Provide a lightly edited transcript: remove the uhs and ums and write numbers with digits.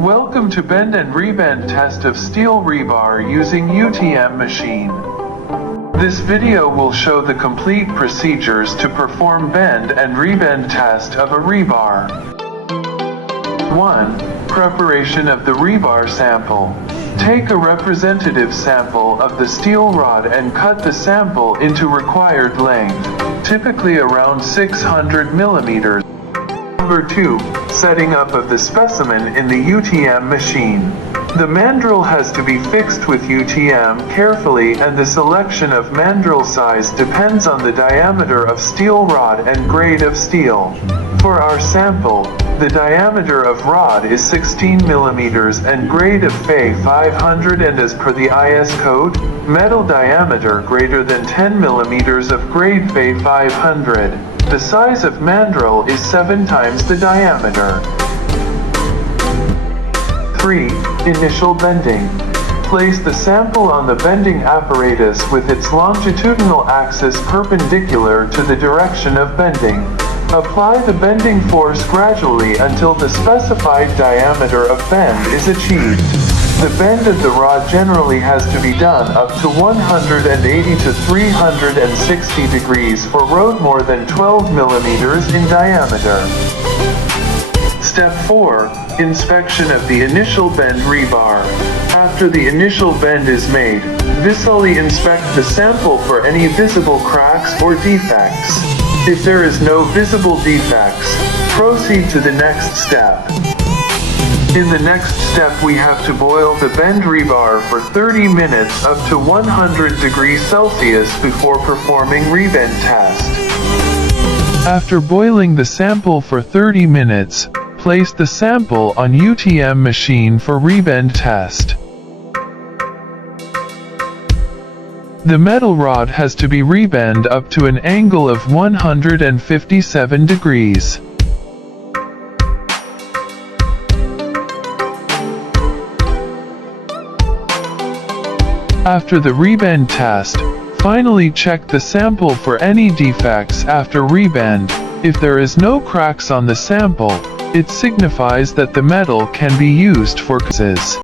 Welcome to bend and rebend test of steel rebar using UTM machine. This video will show the complete procedures to perform bend and rebend test of a rebar. 1. Preparation of the rebar sample. Take a representative sample of the steel rod and cut the sample into required length, typically around 600 millimeters. Number 2. Setting up of the specimen in the UTM machine. The mandrel has to be fixed with UTM carefully, and the selection of mandrel size depends on the diameter of steel rod and grade of steel. For our sample, the diameter of rod is 16 millimeters and grade of Fe 500, and as per the IS code, metal diameter greater than 10 millimeters of grade Fe 500. The size of mandrel is 7 times the diameter. 3. Initial bending. Place the sample on the bending apparatus with its longitudinal axis perpendicular to the direction of bending. Apply the bending force gradually until the specified diameter of bend is achieved. The bend of the rod generally has to be done up to 180 to 360 degrees for rod more than 12 millimeters in diameter. Step 4. Inspection of the initial bend rebar. After the initial bend is made, visually inspect the sample for any visible cracks or defects. If there is no visible defects, proceed to the next step. In the next step, we have to boil the bend rebar for 30 minutes up to 100 degrees Celsius before performing rebend test. After boiling the sample for 30 minutes, place the sample on UTM machine for rebend test. The metal rod has to be rebend up to an angle of 157 degrees. After the rebend test, finally check the sample for any defects after rebend. If there is no cracks on the sample, it signifies that the metal can be used for cases.